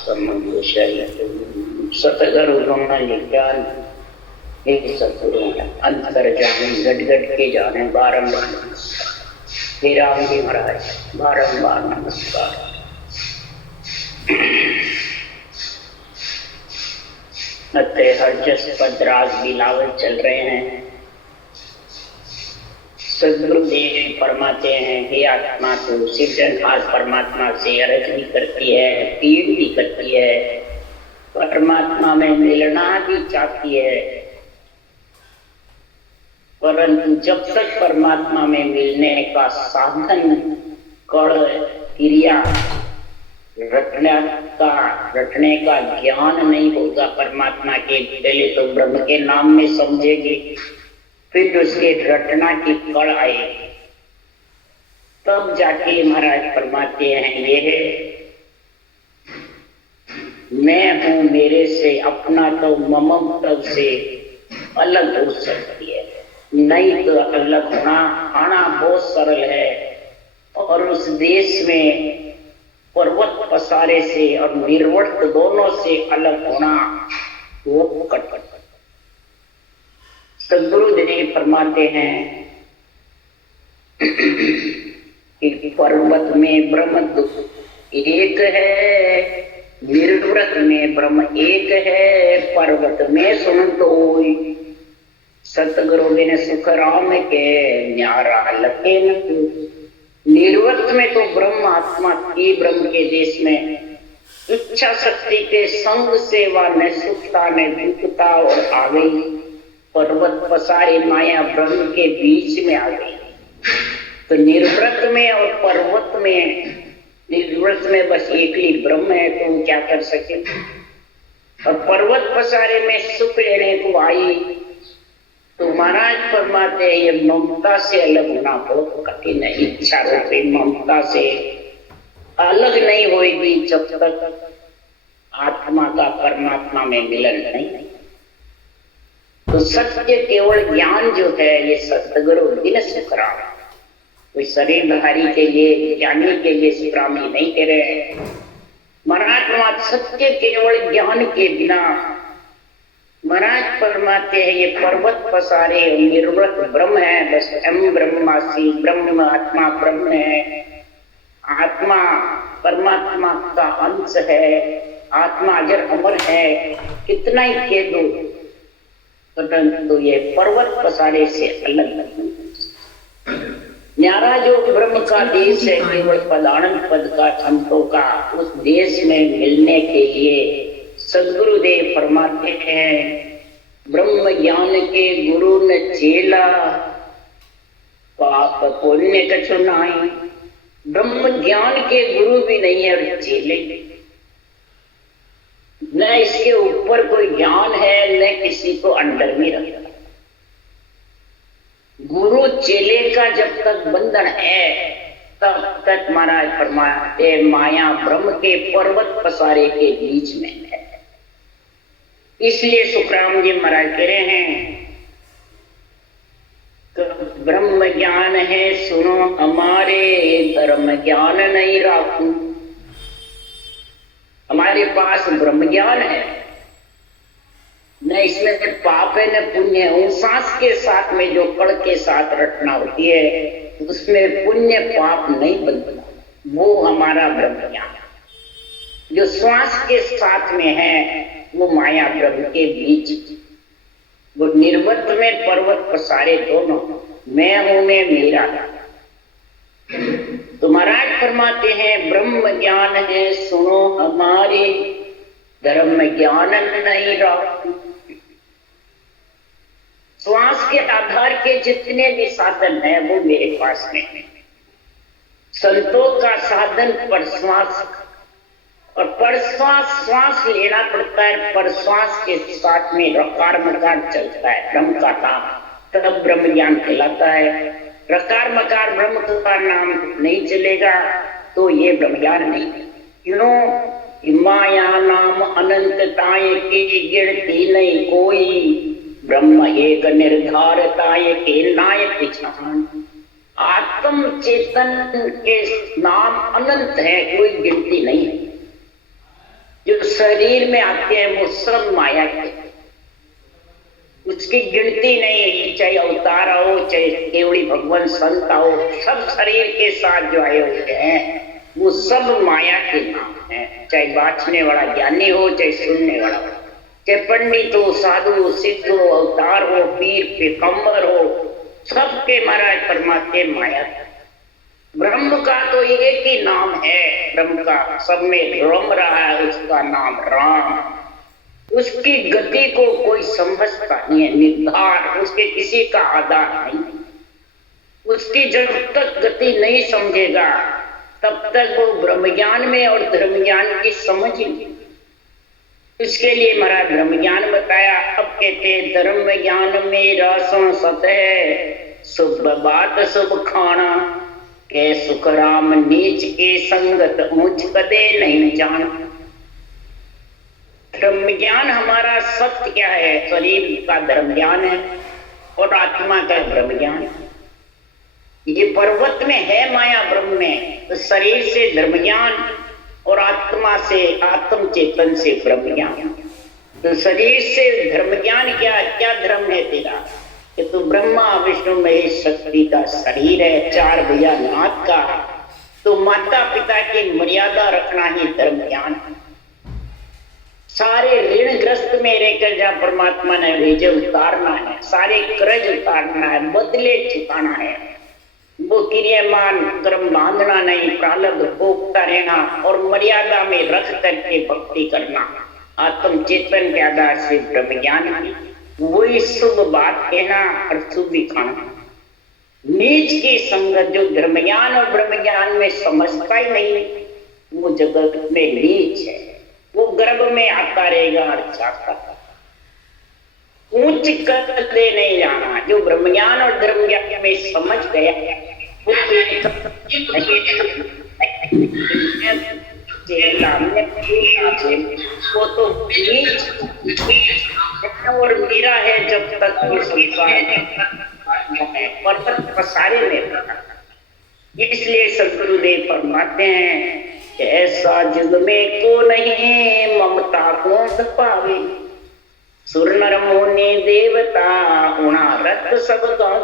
सतगुरु ज्ञान सतगुरु अंतर्जामी गट गट के जाने बारंबार हे राम जी महाराज बारंबार नमस्कार। अत्रे हरजस पद राग बिलावल चल रहे हैं। सदगुरुदेव फरमाते हैं हे आत्मा तो सिद्धनाथ परमात्मा से अर्ज भी करती है, पीड़ भी करती है, परमात्मा में मिलना भी चाहती है, परंतु जब तक परमात्मा में मिलने का साधन कड़ क्रिया रटने का ज्ञान नहीं होगा परमात्मा के, पहले तो ब्रह्म के नाम में समझेगी, फिर उसके रटना की कड़ आएगी, तब जाके महाराज फरमाते हैं ये मैं हूं मेरे से अपना तो ममत्व से अलग हो सकती है, नहीं तो अलग होना आना बहुत सरल है। और उस देश में पर्वत पसारे से और निर्वर्त दोनों से अलग होना वो कटकट। सदगुरुदेव फरमाते हैं कि पर्वत में ब्रह्म एक है, निर्वृत में ब्रह्म एक है, पर्वत में सुन तो सतगुरु बिन सुख राम के न्यारा लगे न। निर्वृत में तो ब्रह्म आत्मा की ब्रह्म के देश में इच्छा शक्ति के संग से वह न सुखता न दुखता और आ गई, पर्वत पसारे माया ब्रह्म के बीच में आ गई। तो निर्वृत में और पर्वत में, निर्वृत में बस एक ही ब्रह्म है तो हम क्या कर सके, और पर्वत पसारे में सुख लेने को आई तो महाराज फरमाते हैं ये ममता से अलग होना बहुत कठिन है। इच्छा रूपी ममता से अलग नहीं होगी जब तक आत्मा का परमात्मा में मिलन नहीं। तो सत्य केवल ज्ञान जो है ये सतगुरु बिन सुख राम, कोई शरीरधारी के लिए ज्ञानी के लिए सुखरामी नहीं कह रहे हैं। महाराज सत्य केवल ज्ञान के बिना, महाराज फरमाते हैं ये पर्वत पसारे निर्वृत ब्रह्म है, बस हम ब्रह्मासी ब्रह्म आत्मा ब्रह्म है, आत्मा परमात्मा का अंश है, आत्मा अजर अमर है, कितना ही कह दो परंतु ये पर्वत पसारे से अलग नहीं। न्यारा जो ब्रह्म का देश है केवल पदानंद पद का संतों का, उस देश में मिलने के लिए सदगुरुदेव फरमाते हैं ब्रह्म ज्ञान के गुरु न चेला पाप पुण्य कछु नाई। ब्रह्म ज्ञान के गुरु भी नहीं है और चेले, न इसके ऊपर कोई ज्ञान है न किसी को अंडर में रखा। गुरु चेले का जब तक बंधन है तब तक महाराज फरमाते माया ब्रह्म के पर्वत पसारे के बीच में है। इसलिए सुखराम जी महाराज कह रहे हैं तो ब्रह्म ज्ञान है सुनो हमारे, धर्म ज्ञान नहीं राखू। हमारे पास ब्रह्म ज्ञान है, न इसमें पाप है न पुण्य है। उन सांस के साथ में जो कड़ के साथ रटना होती है उसमें पुण्य पाप नहीं बनता, वो हमारा ब्रह्म ज्ञान है। जो श्वास के साथ में है वो माया ब्रह्म के बीच, वो निर्वत में पर्वत पसारे दोनों, मैं हूं मैं मेरा। तो महाराज फरमाते हैं ब्रह्म ज्ञान है सुनो हमारे, धर्म ज्ञान नहीं राखू। श्वास के आधार के जितने भी साधन है वो मेरे पास में है। संतों का साधन पर श्वास, और पर श्वास लेना पड़ता है, पर श्वास के साथ में रकार मकार चलता है ब्रह्म का नाम, तब ब्रह्म ज्ञान कहलाता है। रकार मकार ब्रह्म का नाम नहीं चलेगा तो ये ब्रह्म ज्ञान नहीं। क्यों? माया नाम अनंतताएं की गिनती नहीं कोई, ब्रह्म एक निर्धारताएं के नायक पिछान। आत्म चेतन के नाम अनंत है, कोई गिनती नहीं है। जो शरीर में आते हैं वो सब माया के, उसकी गिनती नहीं, चाहे अवतार हो चाहे केवड़ी भगवान संत हो, सब शरीर के साथ जो आए हुए हैं वो सब माया के नाम है। चाहे बांचने वाला ज्ञानी हो चाहे सुनने वाला हो, चाहे पंडित हो, साधु हो, सिद्ध हो, अवतार हो, पीर पैगंबर हो, सबके महाराज परमात्मा माया। ब्रह्म का तो एक ही नाम है, ब्रह्म का सब में रम रहा है, उसका नाम राम। उसकी गति को कोई समझता नहीं है, निर्धार उसके किसी का आधार नहीं। उसकी जब तक गति नहीं समझेगा तब तक वो ब्रह्म ज्ञान में और धर्म ज्ञान की समझ ही नहीं। इसके लिए महाराज ब्रह्म ज्ञान बताया। अब कहते धर्म ज्ञान में रसों सतह शुभ बात शुभ खाना, के सुख राम नीच के संगत ऊंच कदे नहीं जान। धर्म ज्ञान हमारा सत्य क्या है? शरीर का धर्म ज्ञान है और आत्मा का ब्रह्म ज्ञान है। ये पर्वत में है माया ब्रह्म में, तो शरीर से धर्म ज्ञान और आत्मा से आत्म चेतन से ब्रह्म ज्ञान। तो शरीर से धर्म ज्ञान क्या क्या धर्म है तेरा? कि तू ब्रह्मा विष्णु महेश शक्ति का शरीर है, चार भैया नाथ का। तो माता पिता की मर्यादा रखना ही धर्म ज्ञान है। सारे ऋणग्रस्त में रहकर जहाँ परमात्मा ने भेजे उतारना है, सारे कर्ज उतारना है, बदले चुकाना है। वो क्रियामान कर्म बांधना नहीं, प्रारब्ध भोगता रहना और मर्यादा में रख करके भक्ति करना। आत्म चेतन के आधार से ब्रह्म ज्ञान, वही शुभ बात कहना और शुभ खाना। नीच की संगत जो धर्म ज्ञान और ब्रह्म ज्ञान में समझता ही नहीं, वो जगत में नीच है। वो गर्भ में आता रहेगा और जाता, ऊंच कदे नहीं जाना। जो ब्रह्म ज्ञान और धर्म ज्ञान में समझ गया वो तो और मेरा है जब तक पर्वत पसारे में। इसलिए सदगुरुदेव फरमाते हैं कि ऐसा जग में को नहीं ममता को पावे, सुर नर मुनि देवता उणा रत सब गाँव।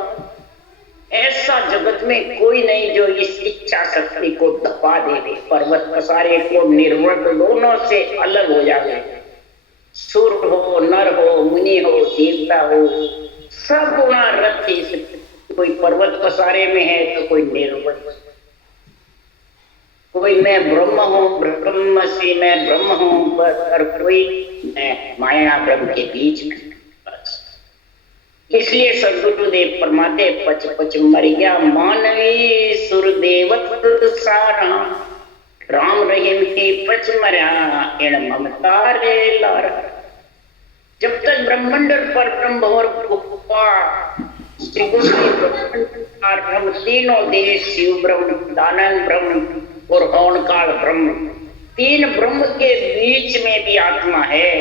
ऐसा जगत में कोई नहीं जो इस इच्छा शक्ति को दबा दे, पर्वत पसारे को निर्वत दोनों से अलग हो जाए। सुर हो, नर हो, मुनि हो, देवता हो, सब उणा रत। कोई पर्वत पसारे में है तो कोई निर्वत, कोई मैं ब्रह्म हूँ, ब्रह्म से मैं ब्रह्म हूँ, और कोई मैं माया ब्रह्म के बीच में। इसलिए सदगुरुदेव फरमाते पच पच मर गया मानवी सुरदेवत सारा, राम रहीम के पच मरा इन ममता रे लारा। जब तक ब्रह्मांड पर ब्रह्म और ब्रह्म तीनों देश शिव ब्रह्म, दानव ब्रह्म और हौन काल ब्रह्म, तीन ब्रह्म के बीच में भी आत्मा है,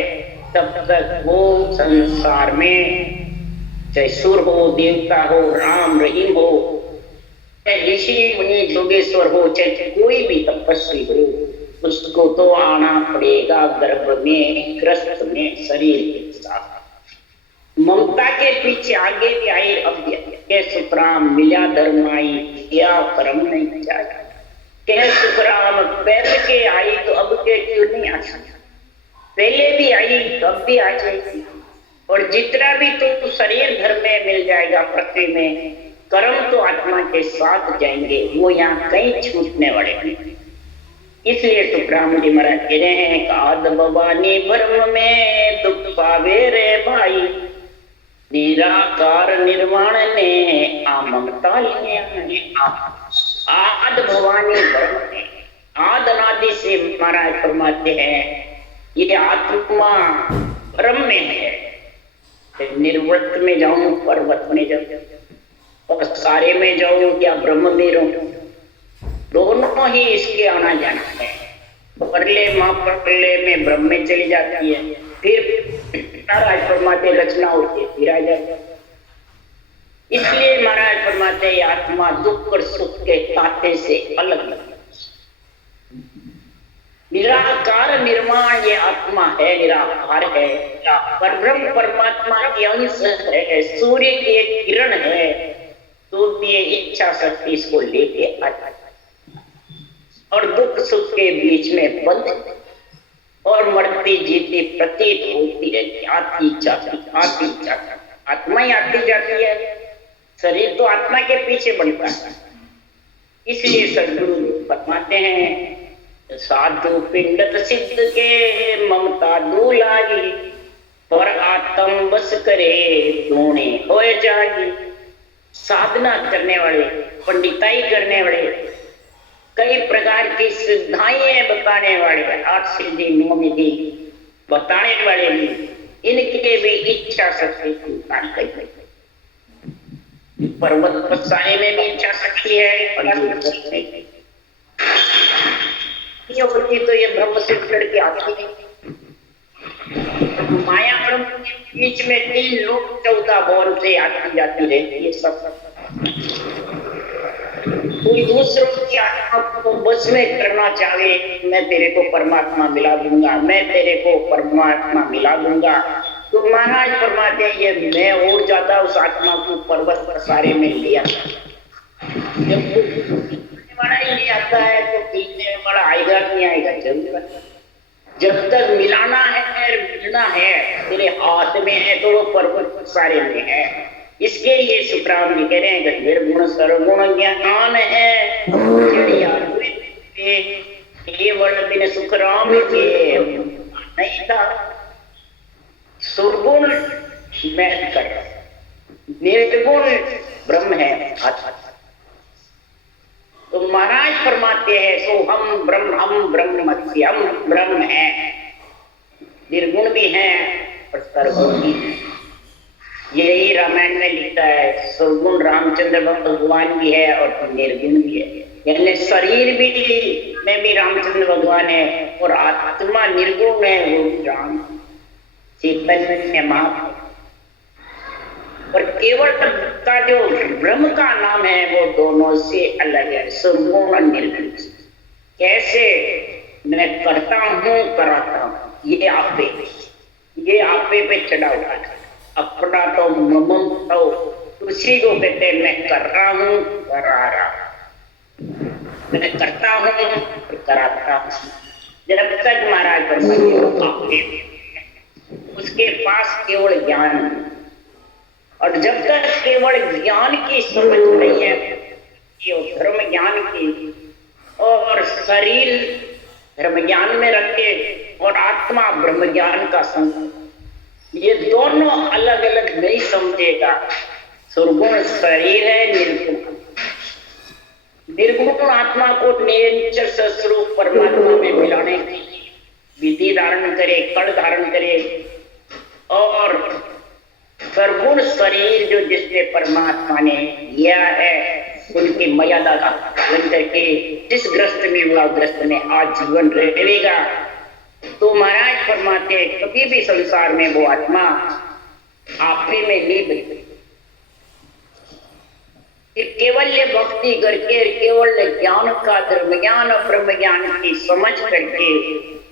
तब तक वो संसार में चाहे सुर हो, देवता हो, राम रहीम हो, चाहे ऋषि मुनि जोगेश्वर हो, चाहे कोई भी तपस्वी हो, उसको तो आना पड़ेगा गर्भ में, ग्रस्त में, शरीर के साथ। ममता के पीछे आगे भी आई, अब के सुतराम मिला धर्माई, क्या परम नहीं जाएगा। कह सुखराम पहले के आई तो अब के क्यों नहीं आ सकता? पहले भी आई तो अब भी आ जाएगी। और जितना भी तो शरीर घर में मिल जाएगा पृथ्वी में, कर्म तो आत्मा के साथ जाएंगे, वो यहाँ कहीं छूटने वाले नहीं। इसलिए सुखराम जी महाराज कह रहे हैं आद भवानी ब्रह्म में दुख पावे रे भाई, निराकार निर्वाण ने ममता आद भवानी ब्रह्म में, आद अनादि से महाराज फरमाते हैं ये आत्मा ब्रह्म में है। निर्वृत्त में जाऊं, पर्वत में जाऊं, और सारे में जाऊं या ब्रह्म में रहूं, दोनों ही इसके आना जाना है। परले माँ परले में ब्रह्म में चली जाती है, फिर महाराज फरमाते रचना होती है, फिर आ जाती है। इसलिए महाराज फरमाते आत्मा दुख और सुख के ताते से अलग अलग। निराकार निर्माण ये आत्मा है, निराकार है, परब्रह्म परमात्मा की अंश है, सूर्य की एक किरण है, तो भी ये इच्छा शक्ति इसको लेके आता और दुख सुख के बीच में बंद और मरती जीती प्रतीत होती रहती, आती जाती आत्मा ही आती जाती है, शरीर तो आत्मा के पीछे बढ़ता है। इसलिए सदगुरु फरमाते हैं, साधु पिंडत सिद्ध के ममता दूलागी, पर आत्म बस करे दोने होए जागी। साधना करने वाले, पंडिताई करने वाले, कई प्रकार की सिद्धाएं बताने वाले, 8 सिद्धि 9 विधि बताने वाले भी, इनके भी इच्छा शक्ति पर्वत बसाने में भी इच्छा शक्ति है, तो ये ब्रह्म से उतर के आती है। माया ब्रह्म के बीच में 3 लोग 14 बौर से आती जाती रहती है। सब कोई दूसरों की आत्मा को बस में करना चाहे, मैं तेरे को परमात्मा मिला दूंगा, मैं तेरे को परमात्मा मिला दूंगा, तो महाराज फरमाते हैं ये मैं और ज्यादा उस आत्मा को पर्वत पर सारे में लिया। जब वाला ही नहीं आता है तो पीने वाला आएगा नहीं आएगा, जरूर। जब तक मिलाना है, मिलना है, तेरे हाथ में है तो वो पर्वत सारे में है। इसके लिए सुखराम जी कह रहे हैं कि निर्गुण सर्वगुण ज्ञान है, केवल बिन सुखराम के नहीं था। सुरगुण मैं कर, निर्गुण ब्रह्म है। तो महाराज फरमाते हैं सो हम ब्रह्मस्य, हम ब्रह्म है, निर्गुण भी है और सर्वगुण भी है। यही रामायण में लिखा है, सर्वगुण रामचंद्र भगवान भी है और निर्गुण भी है, यानी शरीर भी में भी रामचंद्र भगवान है और आत्मा निर्गुण है, वो भी राम चैतन्य महाप्रभु। और केवल का जो ब्रह्म का नाम है वो दोनों से अलग है, सर्वगुण और निर्गुण। कैसे मैं करता हूँ कराता हूँ, ये आपे पे चढ़ा हुआ है। अपना तो मम तो उसी को कहते हैं मैं कर रहा हूँ करा रहा हूँ, मैं करता हूँ कराता हूँ। जब तक महाराज आपके उसके पास केवल ज्ञान, और जब तक केवल ज्ञान की समझ नहीं है, धर्म ज्ञान की, और शरीर धर्म ज्ञान में रखे और आत्मा ब्रह्म ज्ञान का संग, ये दोनों अलग अलग नहीं समझेगा। सुरगुण शरीर है, निर्गुण आत्मा को निरंतर स्वरूप परमात्मा में मिलाने की विधि धारण करे, कड़ धारण करे, और सर्वगुण शरीर जो जिसने परमात्मा ने लिया है, उनकी मर्यादा का पालन करके जिस ग्रस्त में हुआ ग्रस्त में आजीवन रहेगा। तो महाराज फरमाते हैं कभी भी संसार में वो आत्मा आपे में नहीं बदले। केवल भक्ति करके, केवल ज्ञान का धर्म ज्ञान और ब्रह्म ज्ञान की समझ करके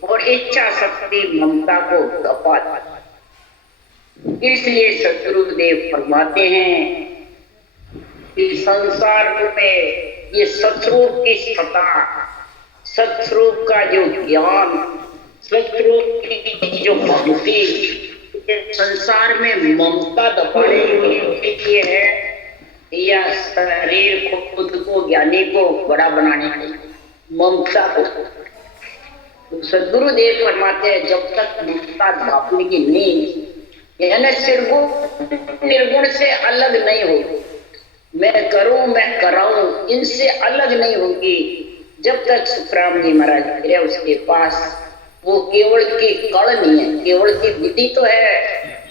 और इच्छा शक्ति ममता को दबा। इसलिए सतगुरुदेव फरमाते हैं कि संसार में ये सतरूप की सत्ता, सतरूप का जो ज्ञान, सतरूप की जो भक्ति, संसार में ममता दबाने के लिए है या शरीर को, खुद को, ज्ञानी को बड़ा बनाने के लिए ममता को। तो सदगुरुदेव फरमाते हैं जब तक ममता दापने की नहीं, यानी सिर्फ निर्गुण से अलग नहीं होगी, मैं करूं मैं कराऊं इनसे अलग नहीं होगी, जब तक सुखराम जी महाराज है उसके पास वो केवल की कड़ नहीं है, केवल की विधि तो है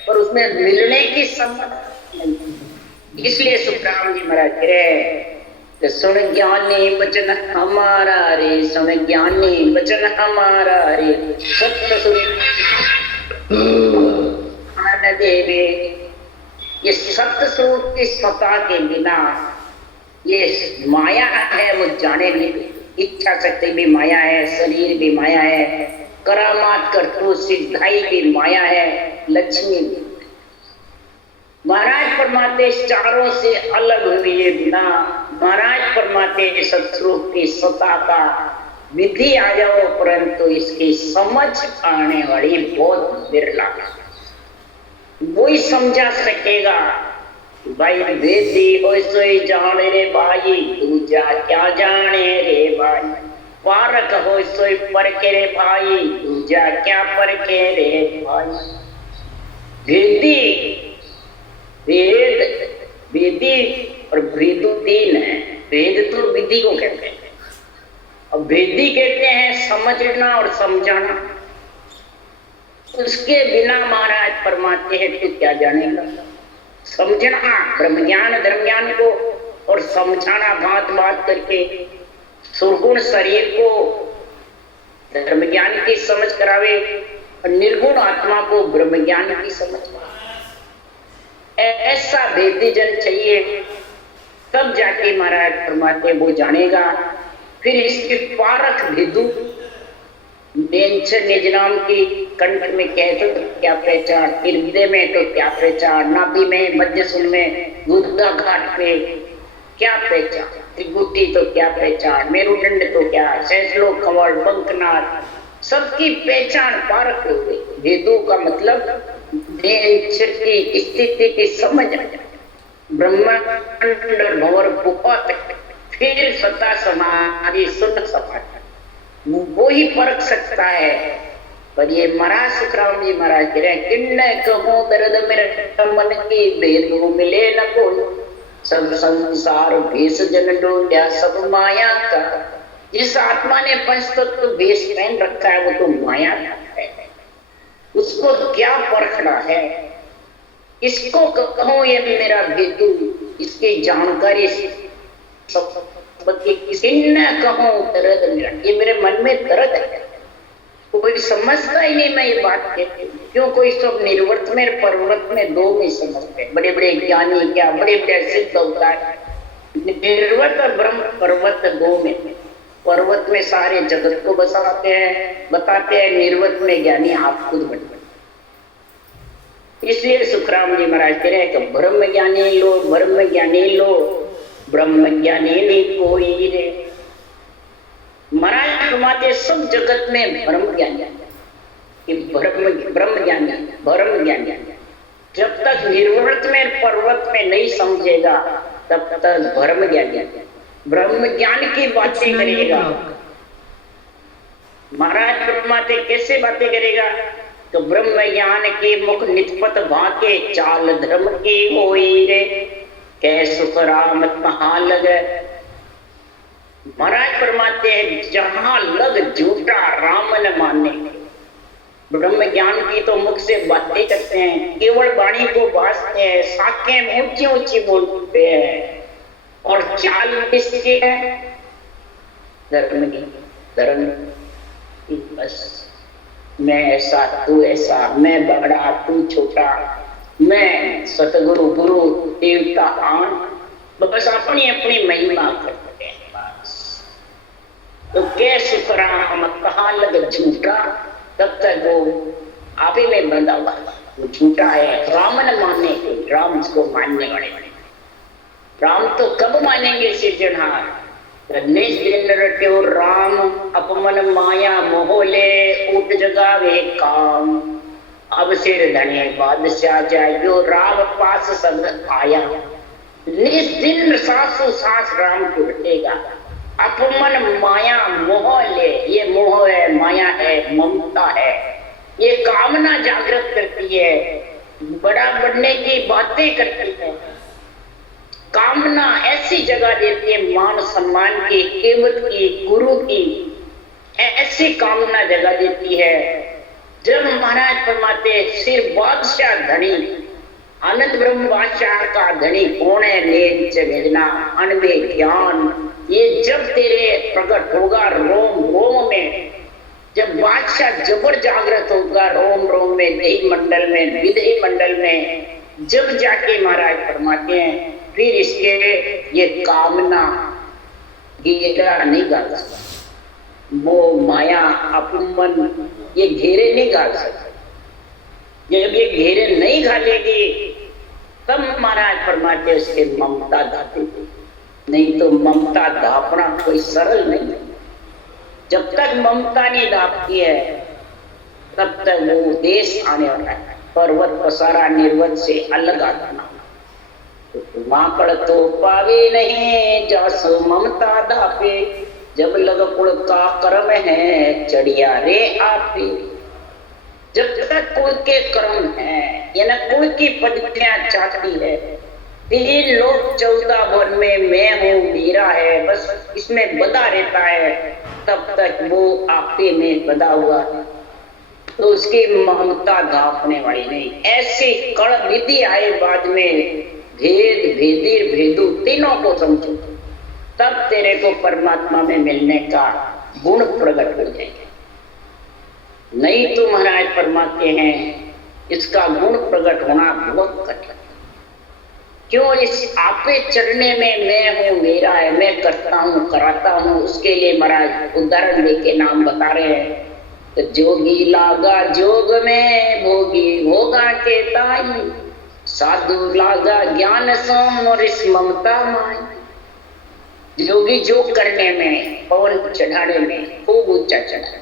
पर उसमें मिलने की संभावना नहीं। इसलिए सुखराम जी महाराज कह सुन ज्ञानी वचन हमारा रे, सुन ज्ञानी वचन हमारा रे, सत्य सुन देवे। ये सत्य स्वरूप की सत्ता के बिना ये माया है वो जाने नहीं। इच्छा शक्ति भी माया है, शरीर भी माया है, करामात करतु सिद्धाई भी माया है, लक्ष्मी भी। महाराज परमात्मा चारों से अलग हुए बिना महाराज परमात्मा सतस्वरूप की सत्ता का विधि आ जाओ, परंतु इसकी समझ आने वाली बहुत बिरला है। वो ही समझा सकेगा। भाई वेदी हो सोई जाने रे भाई, दूजा क्या जाने रे भाई। पारक हो सोई परखे रे भाई, दूजा क्या परखे रे भाई। वेदी वेद वेदी और वेदु तीन है। वेद तो विधि को कहते हैं और वेदी कहते हैं समझना और समझाना। उसके बिना महाराज परमात्मा है तो क्या जानेगा। समझना ब्रह्म ज्ञान धर्म ज्ञान को और समझाना बात बात करके सुरगुण शरीर को धर्म ज्ञान की समझ करावे और निर्गुण आत्मा को ब्रह्म ज्ञान की समझ। ऐसा वेदी जन चाहिए, तब जाके महाराज परमात्मा वो जानेगा। फिर इसके पारक भेदू निज नाम की कंठ में कह तो क्या पहचान, हृदय में तो क्या पहचान, नाभि में, मध्यसूल में, गुदा घाट पे क्या पहचान, त्रिगुटी तो क्या पहचान, मेरुदंड तो क्या, सैसलो कमल बंकनाथ, सबकी पहचान पारक हो गई। वेदों का मतलब नेचर की स्थिति की समझ, ब्रह्मांड और भंवर बहुत, फिर सत्ता समाधि सुन सपाट वो ही परख सकता है। पर ये महाराज सुखराम जी महाराज कह रहे हैं, किन्ने कहूं दर्द मेरे मन की, भेदों मिले न कोई, सब संसार भेष जन डोल्या सब माया का। जिस आत्मा ने पंचतत्व भेष पहन रखा है वो तो माया का है, उसको क्या परखना है। इसको कहूं ये मेरा भेदू, इसकी जानकारी किसी न कहूं दर्द मेरा, ये मेरे मन में दर्द है, कोई समझता ही नहीं। मैं ये बात कहती हूँ क्यों, कोई सब निर्वर्त में पर्वत में दो में समझते हैं। बड़े बड़े ज्ञानी क्या बड़े बड़े सिद्ध होता है, निर्वर्त और ब्रह्म पर्वत दो में। पर्वत में सारे जगत को बताते हैं, निर्वर्त में ज्ञानी आप खुद बन। इसलिए सुखराम जी महाराज कह रहे हैं कि ब्रह्म ज्ञानी लो, ब्रह्म ज्ञानी लो, ब्रह्म ज्ञानी नहीं कोई रे। महाराज फरमाते सब जगत में ब्रह्म ज्ञानी, ब्रह्म ज्ञानी, ब्रह्म ज्ञानी। जब तक निर्वर्त में पर्वत में नहीं समझेगा तब तक ब्रह्म ज्ञानी, ब्रह्म ज्ञान की बातें करेगा। महाराज फरमाते कैसे बातें करेगा, तो ब्रह्म ज्ञान के मुख निष्पत भाके, चाल धर्म की होई रे, कै सुख राम कहाँ लगे। महाराज फरमाते हैं जहां लग झूठा राम न माने। ब्रह्म ज्ञान की तो मुख से बातें करते हैं, केवल वाणी को बासते हैं, साखें ऊंची ऊंची बोलते हैं, और चाल किसकी है, धर्म की। धर्म बस मैं ऐसा तू ऐसा, मैं बड़ा तू छोटा, मैं सतगुरु गुरु देवता आन, बस अपनी अपनी महिमा करते हैं बस। तो कैसे सुखराम कहाँ लग झूठा, तब तक वो आप ही में बंधा हुआ, वो झूठा है। राम न माने, राम इसको मानने वाले। राम तो कब मानेंगे सिरजनहार, निज दिन रट्यो राम, अपमन माया मोहले, उठ जगावे काम। अब सिर धने बादशाह जायो, राम पास सब आया। निज दिन सासु सास राम को रटेगा, अपमन माया मोह ले, ये मोह है, माया है, ममता है, ये कामना जागृत करती है, बड़ा बढ़ने की बातें करती है। कामना ऐसी जगह देती है, मान सम्मान की, कीमत की, गुरु की, ऐसी कामना जगह देती है। जब महाराज फरमाते सिर बादशाह धनी, आनंद ब्रह्म बादशाह का धनी कौन है, नेच भेजना अनबे ज्ञान, ये जब तेरे प्रकट होगा रोम रोम में, जब बादशाह जबर जागृत होगा रोम रोम में, देही मंडल में, विदेही मंडल में, जब जाके महाराज फरमाते हैं फिर इसके ये कामना घेरा नहीं गाल सकता, वो माया अपमन ये घेरे नहीं गाल सकते। जब ये घेरे नहीं घालेगी तब महाराज फरमाते उसके ममता धापे, नहीं तो ममता धापना कोई सरल नहीं है। जब तक ममता नहीं धापती है तब तक वो देश आने वाला है। पर्वत पसारा निर्वत से अलग आत्मा, माकड़ तो पावे नहीं जासो ममता धापे, जब लग कुड़ का कर्म है चढ़िया रे आपे। जब तक कुल के कर्म है यानी कुल की पद्धतियां चाहती है, 3 लोक 14 वन में मैं हूँ मेरा है बस इसमें बधा रहता है, तब तक वो आपे में बधा हुआ है, तो उसकी ममता धापने वाली नहीं। ऐसी कड़ विधि आए बाद में भेद भेदी भेदू तीनों को समझो, तब तेरे को परमात्मा में मिलने का गुण प्रकट हो जाएंगे। नहीं तो महाराज फरमाते हैं इसका गुण प्रकट होना बहुत कठिन। क्यों? इस आपे चढ़ने में मैं हूँ मेरा है, मैं करता हूँ कराता हूँ, उसके लिए महाराज उदाहरण लेके नाम बता रहे हैं। तो जोगी लागा जोग में भोगी होगा के ताई, साधु लागा ज्ञान सोम और इस ममता माई। जोगी जोग करने में, पवन चढ़ाने में खूब ऊंचा चढ़ा,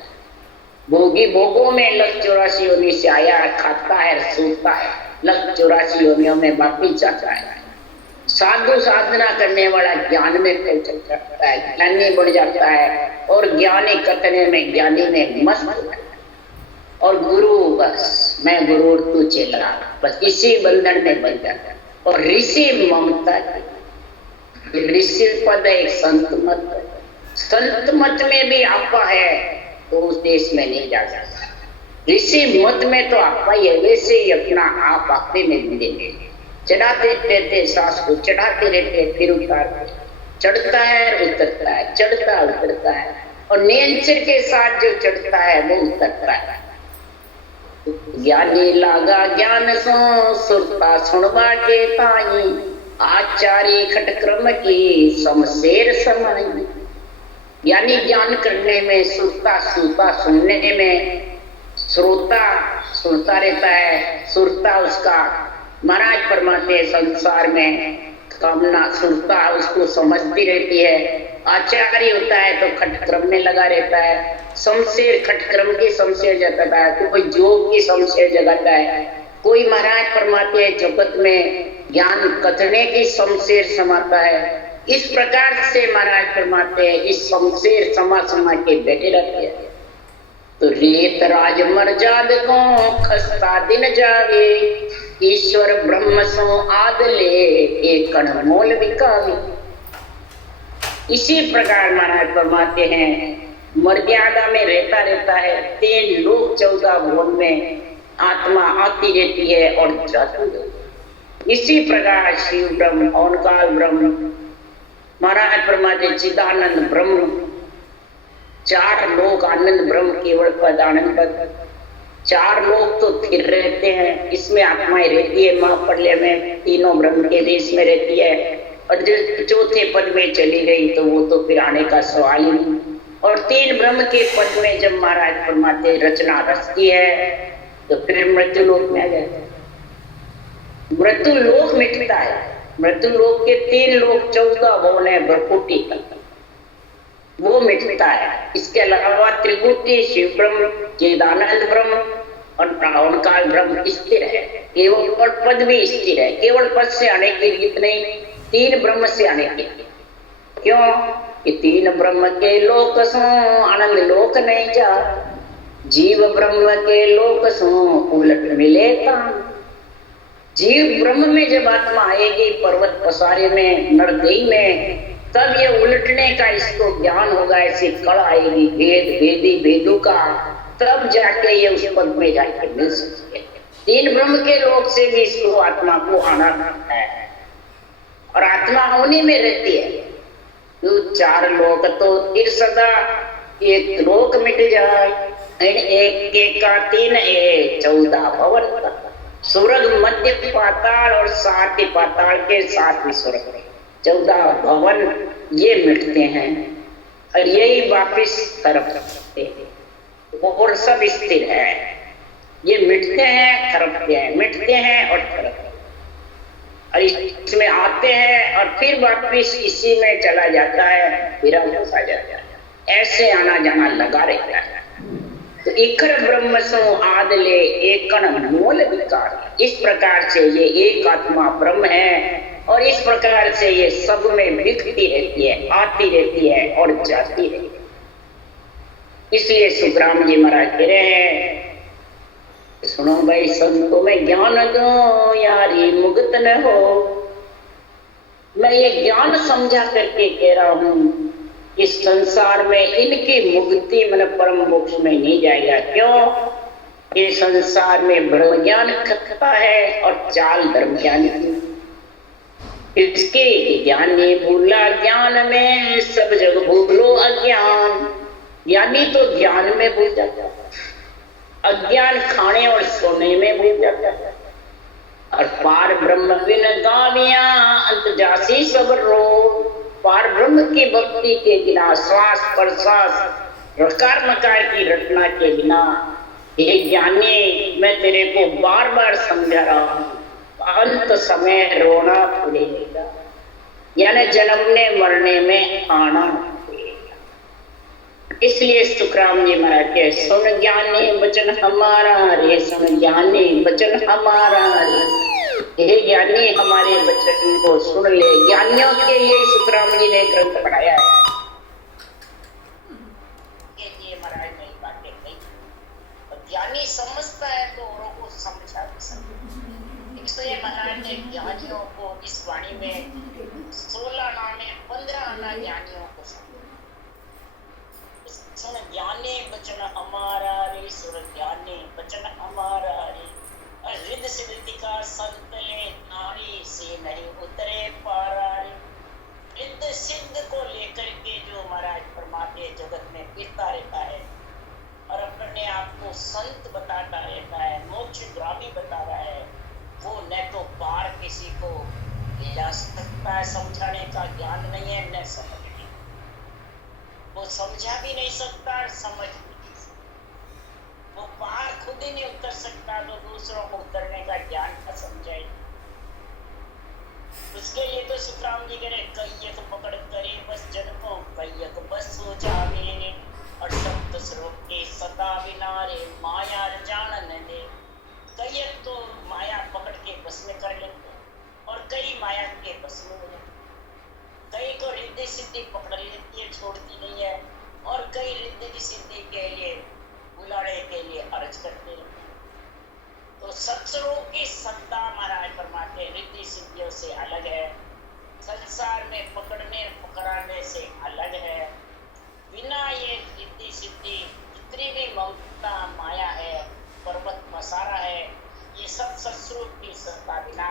भोगी भोगों में लग 84 योनि से आया, खाता है सोता है, लग 84 योनियों में वापिस जाता है। साधु साधना करने वाला ज्ञान में पहुंच जाता है, ज्ञानी बन जाता है, और ज्ञानी कथने में ज्ञानी में मस्त होता है। और गुरु बस मैं गुरु और तू चेला, बस इसी बंधन में बन जाता है। और ऋषि ममता, ऋषि पद एक संत मत, संत मत में भी आपा है तो उस देश में नहीं जा सकता। ऋषि मत में तो आपा ही है, वैसे ही अपना आप आपे में मिलेंगे। चढ़ाते रहते सांस को, चढ़ाते रहते फिर उतारते, चढ़ता है उतरता है, चढ़ता उतरता है, और नियंत्रण के साथ जो चढ़ता है वो उतरता है। ज्ञानी लागा ज्ञान सो सुरता सुनवा के ताई, आचार्य खटक्रम की समशेर समाई। यानी ज्ञान करने में, सुरता सुनता सुनने में, श्रोता सुनता रहता है, सुरता उसका महाराज फरमाते संसार में कामना सुनता उसको समझती रहती है। आचार्य होता है तो खटक्रम में लगा रहता है, शमशेर खटक्रम की शमशेर जगाता है, तो कोई जोग की शमशेर जगाता है, कोई महाराज फरमाते हैं जगत में ज्ञान कथने की शमशेर समाता है। इस प्रकार से महाराज फरमाते हैं इस शमशेर समा समा के बैठे रहते हैं। तो रेत राज मर्जाद को खस्ता दिन जावे, ईश्वर ब्रह्म सो आदले एक कण मोल बिकावे। इसी प्रकार महाराज फरमाते हैं मर्यादा में रहता है, 3 लोक 14 भुवन में आत्मा आती रहती है और जाती है। इसी प्रकार शिव ब्रह्म, ओंकार ब्रह्म, महाराज फरमाते चिदानंद ब्रह्म, 4 लोक आनंद ब्रह्म, केवल पद आनंद पद। 4 लोग तो फिर रहते हैं, इसमें आत्माएं रहती है महाप्रलय में, तीनों ब्रह्म के देश में रहती है, और जो 4थे पद में चली गई तो वो तो फिर आने का सवाल ही नहीं। और 3 ब्रह्म के पद में जब महाराज फरमाते रचना रचती है तो फिर मृत्यु लोक में आ जाता है। मृत्यु लोक मिटता है, मृत्यु लोक के 3 लोक 14 भुवन है भरपूटी तक, वो मिटता है। इसके अलावा त्रिभुटी शिव ब्रह्म, चिदानंद ब्रह्म और ओंकार ब्रह्म स्थिर है, केवल पद भी स्थिर है। केवल पद से आने की रीत नहीं, 3 ब्रह्म से आने की। क्यों कि 3 ब्रह्म के लोक सो आनंद लोक नहीं जा, जीव ब्रह्म के लोक सो उलट मिले तान। जीव ब्रह्म में जब आत्मा आएगी पर्वत पसारे में, नरदेही में, तब ये उलटने का इसको ज्ञान होगा, ऐसी कड़ आएगी भेद भेदी भेदू का, तब जाके ये उस पद में जाके मिल सकते हैं। 3 ब्रह्म के लोक से भी इसको आत्मा को आना है, और आत्मा होने में रहती है। तो 4 लोक तो फिर सदा, एक लोक मिट जाए, एक एक का 3 14 भवन, स्वर्ग मध्य पाताल और 7 पाताल के 7 स्वर्ग। 14 भवन ये मिटते हैं और यही वापिस तरपते हैं और सब स्थिर है। ये मिटते हैं, तरपते हैं, मिटते हैं और तरपते हैं, और इसमें आते हैं और फिर वापिस इसी में चला जाता है, फिर वापस आ जाता है, ऐसे आना जाना लगा रहता है। तो इखर ब्रह्म सो आदले एकण मूल विकार, इस प्रकार से ये एक आत्मा ब्रह्म है और इस प्रकार से ये सब में बिखती रहती है, आती रहती है और जाती रहती है। इसलिए सुखराम जी महाराज कह रहे हैं, सुनो भाई संतों में ज्ञान दो यारी मुक्त न हो। मैं ये ज्ञान समझा करके कह रहा हूं, इस संसार में इनकी मुक्ति मतलब परम मोक्ष में नहीं जाएगा। क्यों? ये संसार में ब्रह्म ज्ञान कथता है और चाल धर्म ज्ञान की। इसके ज्ञान ने भूला ज्ञान में, सब जग भूलो अज्ञान। ज्ञानी तो ज्ञान में भूल जाता है, अज्ञान खाने और सोने में भूल जाता है। और पार ब्रह्म बिन गाविया अंत जासी सब रो। पार ब्रह्म की भक्ति के बिना, श्वास प्रश्वास रकार मकार की रचना के बिना, हे ज्ञानी मैं तेरे को बार बार समझा रहा हूं, अंत समय रोना पड़ेगा, यानी जन्मने मरने में आना पड़ेगा। इसलिए सुखराम जी महाराज के सुन ज्ञानी वचन हमारा रे, सुन ज्ञानी वचन हमारा रे। हे ज्ञानी हमारे वचन को सुन ले। ज्ञानियों के लिए सुखराम जी ने ग्रंथ पढ़ाया है। ये महाराज ने बातें कही, ज्ञानी समझता है तो औरों को समझा भी सकता। इसलिए महाराज ने ज्ञानियों को इस वाणी में 16 आना में 15 आना ज्ञानियों को सुन ज्ञानी वचन हमारा रे, सुन ज्ञानी वचन हमारा रे। रिद्ध सिद्धि का संत ले नारी से नहीं उतरे पारा रे। रिद्ध सिद्ध को लेकर के जो महाराज परमात्मा जगत में फिरता रहता है और अपने आप को संत बताता रहता है, मोक्षगामी बता रहा है, वो न तो पार किसी को ले जा सकता है, समझाने का ज्ञान नहीं है, न समझने, वो समझा भी नहीं सकता, समझ भी नहीं सकता। वो पार खुद ही नहीं उतर सकता तो दूसरों को उतरने का ज्ञान का समझाए। उसके लिए तो सुखराम जी कह रहे, कैयक पकड़ करे बस जन को, कैयक बस हो जावे, और सप्त स्वरूप के सदा विनारे माया जान न दे। कैयक तो माया पकड़ के बस में कर लेते और कई माया के बस में हो जाते। कई को रिद्धि सिद्धि पकड़ लेती है, छोड़ती नहीं है, और कई रिद्धि सिद्धि के लिए बुलाने के लिए अर्ज करते हैं। तो सत्सरों की सत्ता महाराज परमात्मा रिद्धि सिद्धियों से अलग है, संसार में पकड़ने पकड़ाने से अलग है। बिना ये रिद्धि सिद्धि जितनी भी ममता माया है, पर्वत पसारा है, ये सब सत्सरों की सत्ता बिना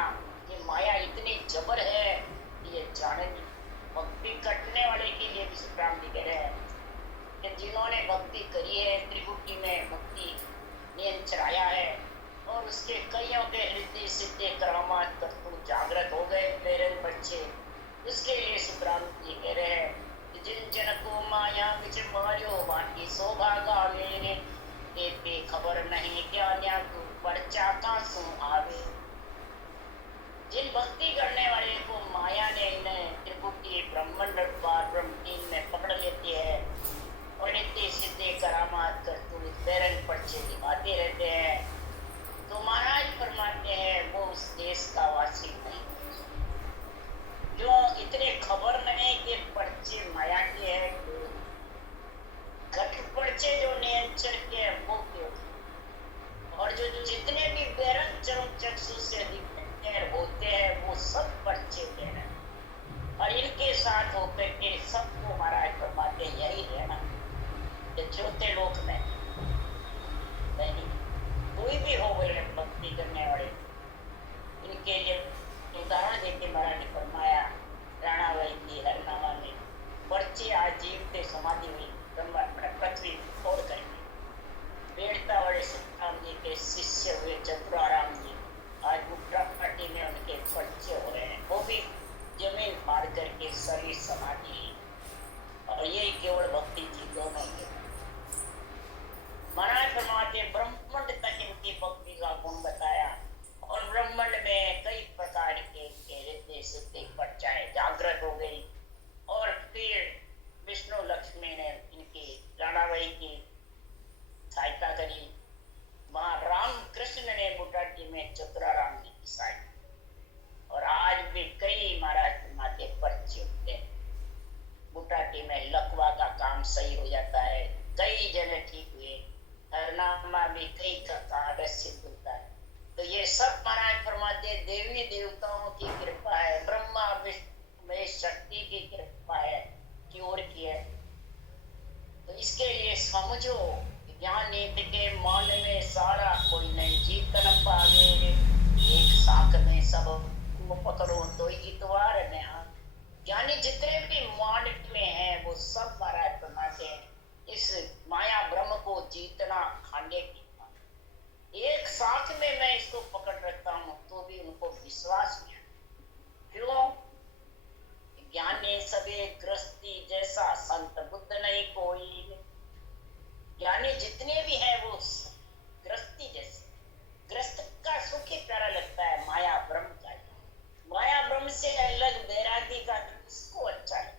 ये माया इतनी जबर है कि ये जाने नहीं। भक्ति कटने वाले के लिए भी सुखराम जी कह रहे हैं कि जिन्होंने भक्ति करी है, त्रिकुटी में भक्ति नियम चलाया है और उसके कईयों के रिद्धि सिद्धि करामात करतूत जागृत हो गए प्रेरण बच्चे, उसके लिए सुखराम जी कह रहे हैं कि जिन जन को माया बिच मारियो बाकी शोभा गावे, पे खबर नहीं क्या न्या तू पर्चा का सो आवे। जिन भक्ति करने वाले को माया ने इन्हें त्रिकुटी ब्रह्मांड ब्रह्म तीन में पकड़ लेती है और नित्य सिद्धि करामात करतूत प्रेरण पर्चे दिखाते रहते हैं, तो महाराज फरमाते हैं वो उस देश का वासी नहीं जो इतने खबर नहीं कि पर्चे माया के हैं, घट पर्चे जो नियंत्रण के हैं वो क्यों। सब महाराज फरमाते देवी देवताओं की कृपा है, ब्रह्मा विष्णु में शक्ति की कृपा है कि और की है। तो इसके लिए समझो ज्ञान नीति के मान में सारा कोई नहीं, जीतन पावे एक साथ में सब को पकड़ो तो इतवार में। ज्ञानी जितने भी मान में हैं वो सब महाराज बनाते हैं इस माया ब्रह्म को जीतना खाने की। एक साथ में मैं इसको पकड़ रखता हूं तो भी उनको विश्वास नहीं। क्यों? ज्ञानी सभी ग्रस्ती जैसा संत बुद्ध नहीं कोई। ज्ञानी जितने भी हैं वो ग्रस्ती जैसे, ग्रस्त का सुख ही प्यारा लगता है माया ब्रह्म का। माया ब्रह्म से अलग वैरागी का किसको अच्छा है?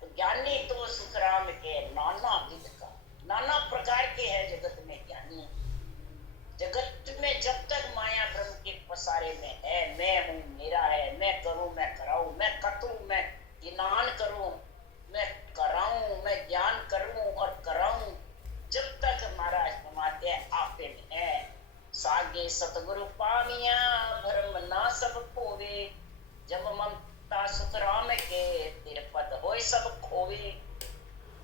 तो ज्ञानी तो सुखराम के नाना विध का, नाना प्रकार के हैं जगत में ज्ञानी। जगत में जब तक माया ब्रह्म के पसारे में है, मैं हूं, मेरा है, मैं करूं, मैं कराऊं, मैं कतूं, मैं ज्ञान करूं, मैं कराऊं, मैं ज्ञान करूं और कराऊं, जब तक महाराज फरमाते हैं आपे है सागे सतगुरु पामिया भरम ना सब खोवे। जब ममता सुखराम के तिरपत होय सब खोवे,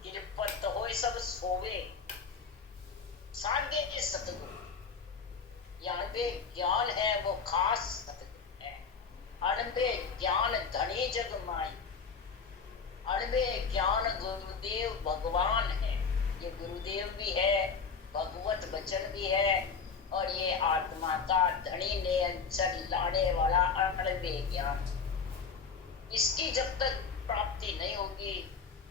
तिरपत होय सब सोवे। सागे के सतगुरु यानी ज्ञान है वो खास सतगुरु है। अनबे ज्ञान धनी जग माई, अनबे ज्ञान गुरुदेव भगवान है। ये गुरुदेव भी है, भगवत वचन भी है और ये आत्मा का धनी ने अंचल लाने वाला अनबे ज्ञान। इसकी जब तक प्राप्ति नहीं होगी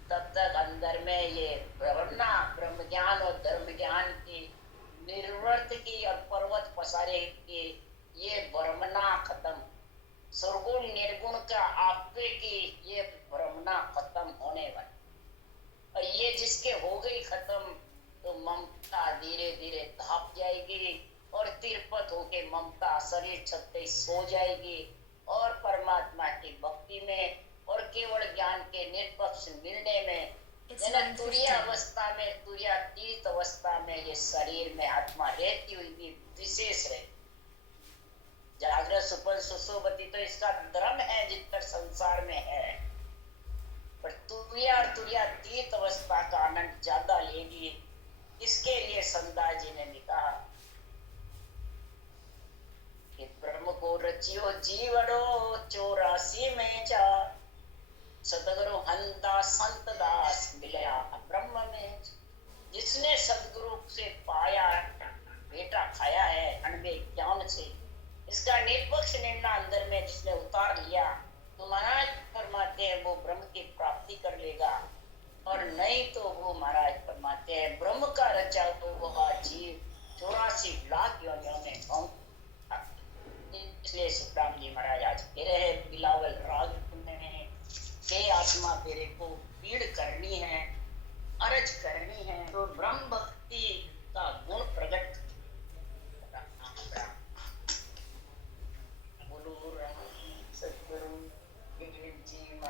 तब तक अंदर में ये ब्रह्म ज्ञान और धर्म ज्ञान की निर्वर्त की और पर्वत पसारे की ये ब्रह्मना खत्म, सर्वगुण निर्गुण का आपे की ये ब्रह्मना खत्म होने वाली। और ये जिसके हो गई खत्म तो ममता धीरे धीरे धाप जाएगी और तिरपत होके ममता शरीर छत्ते सो जाएगी और परमात्मा की भक्ति में और केवल ज्ञान के निष्पक्ष मिलने में, तुरीय अवस्था में, तुरीयातीत अवस्था में ये शरीर में आत्मा रहती हुई भी विशेष रहे। जागृत सुपन सुसुप्ति तो इसका धर्म है जितना संसार में है, पर तुरीय और तुरीयातीत अवस्था का आनंद ज्यादा लेगी। इसके लिए संदास जी ने लिखा कि ब्रह्म को रचियो जीवड़ो 84 में जा, सतगुरु हंता संत दास मिलया ब्रह्म में। जिसने सदगुरु से पाया बेटा खाया है अनबे ज्ञान से, इसका निष्पक्ष निर्णय अंदर में जिसने उतार लिया तो महाराज फरमाते हैं वो ब्रह्म की प्राप्ति कर लेगा। और नहीं तो वो महाराज फरमाते हैं ब्रह्म का रचा तो वह जीव 84 लाख योनियों में भौंकता। इसलिए सुखराम जी महाराज आज कह रहे हैं बिलावल राग में के आत्मा तेरे को पीड़ करनी है, अर्ज करनी है तो ब्रह्म भक्ति